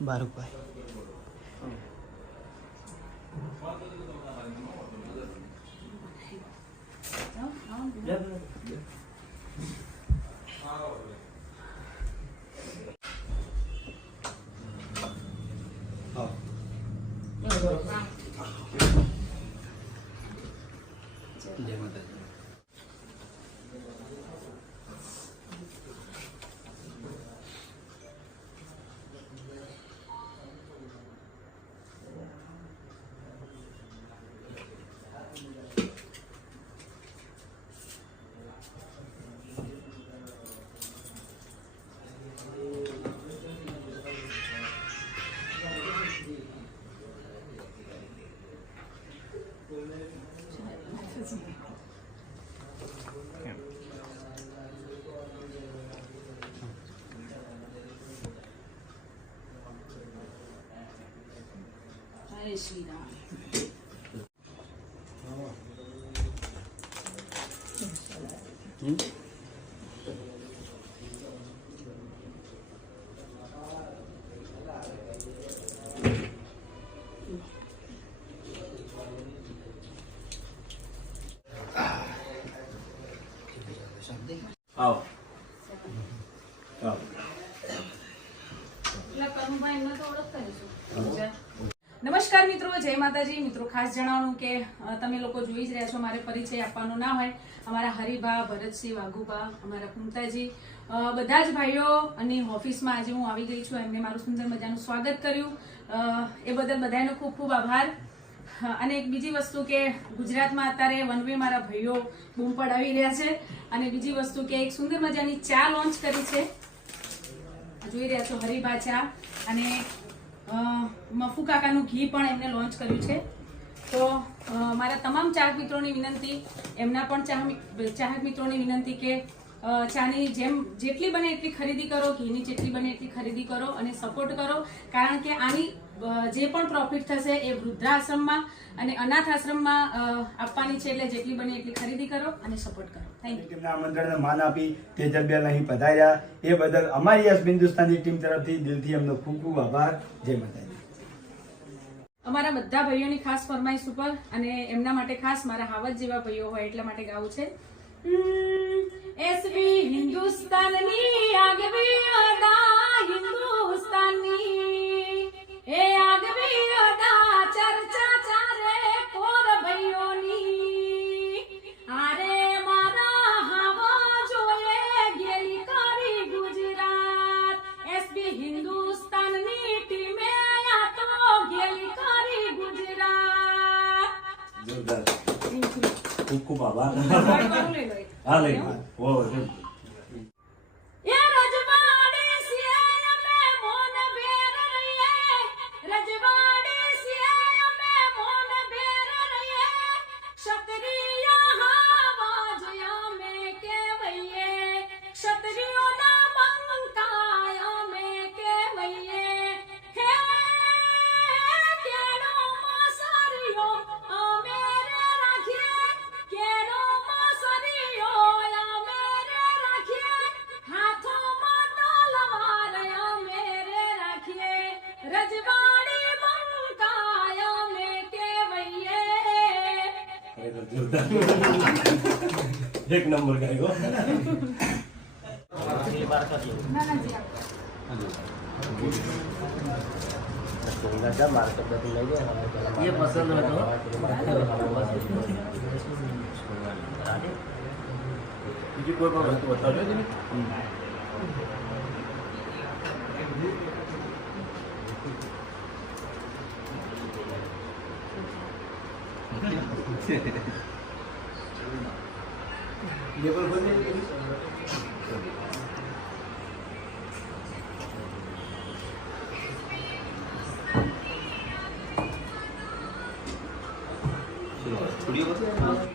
બારુકભાઈ જય માતાજી. જય શ્રી રામ. આવો નમસ્કાર મિત્રો, જય માતાજી. મિત્રો ખાસ જણાવવાનું કે તમે લોકો જોઈ જ રહ્યા છો, મારે પરિચય આપવાનો ના હોય. અમારા હરિભા, ભરતસિંહ, વાઘુભા, અમારા કુમતાજી, બધા જ ભાઈઓ અને ઓફિસમાં આજે હું આવી ગઈ છું. એમને મારું સુંદર મજાનું સ્વાગત કર્યું, એ બદલ બધાનો ખૂબ ખૂબ આભાર. અને એક બીજી વસ્તુ કે ગુજરાતમાં અત્યારે વન વે મારા ભાઈઓ બૂમ પડાવી રહ્યા છે. અને બીજી વસ્તુ કે એક સુંદર મજાની ચા લોન્ચ કરી છે, જોઈ રહ્યા છો, હરિભા ચા. અને મફુ કાકાનું ઘી પણ એમને લોન્ચ કર્યું છે. તો મારા તમામ ચાહક મિત્રોની વિનંતી, એમના પણ ચાહક મિત્રોની વિનંતી કે ચાની જેટલી બને એટલી ખરીદી કરો, ઘીની જેટલી બને એટલી ખરીદી કરો અને સપોર્ટ કરો. કારણ કે આની જે પણ પ્રોફિટ થશે એ વૃદ્ધાશ્રમમાં અને અનાથ આશ્રમમાં આપવાની છે. એટલે જેટલી બને એટલી ખરીદી કરો અને સપોર્ટ કરો. Thank you. તેમના આમંત્રણને માન આપી તેજલબેન અહીં પધાર્યા એ બદલ અમારી યસ હિન્દુસ્તાની ટીમ તરફથી દિલથી એમનો ખૂબ ખૂબ આભાર. જય માતાજી. અમારા બધા ભાઈઓની ખાસ ફરમાઈશ ઉપર અને એમના માટે ખાસ મારા હાવજ જેવા ભાઈઓ હોય એટલા માટે ગાવું છે. એસબી હિન્દુસ્તાનની આગવી અદા, હિન્દુસ્તાનની એ આગવી અદા, ચર્ચા ચારે કોર ભાઈઓની. આરે મારા હાવા જોએ ગેલી કરી ગુજરાત, એસબી હિન્દુસ્તાનની ટીમે આ તો ગેલી કરી ગુજરાત. જોરદાર. ખૂબ ખૂબ આભાર. લઈ લો. હા લઈ ઓ એક નંબર ગાયો. ये पसंद है तो બીજી કોઈ પણ વસ્તુ બતાવજો તમે. લેવલ બંને સ્ટુડિયો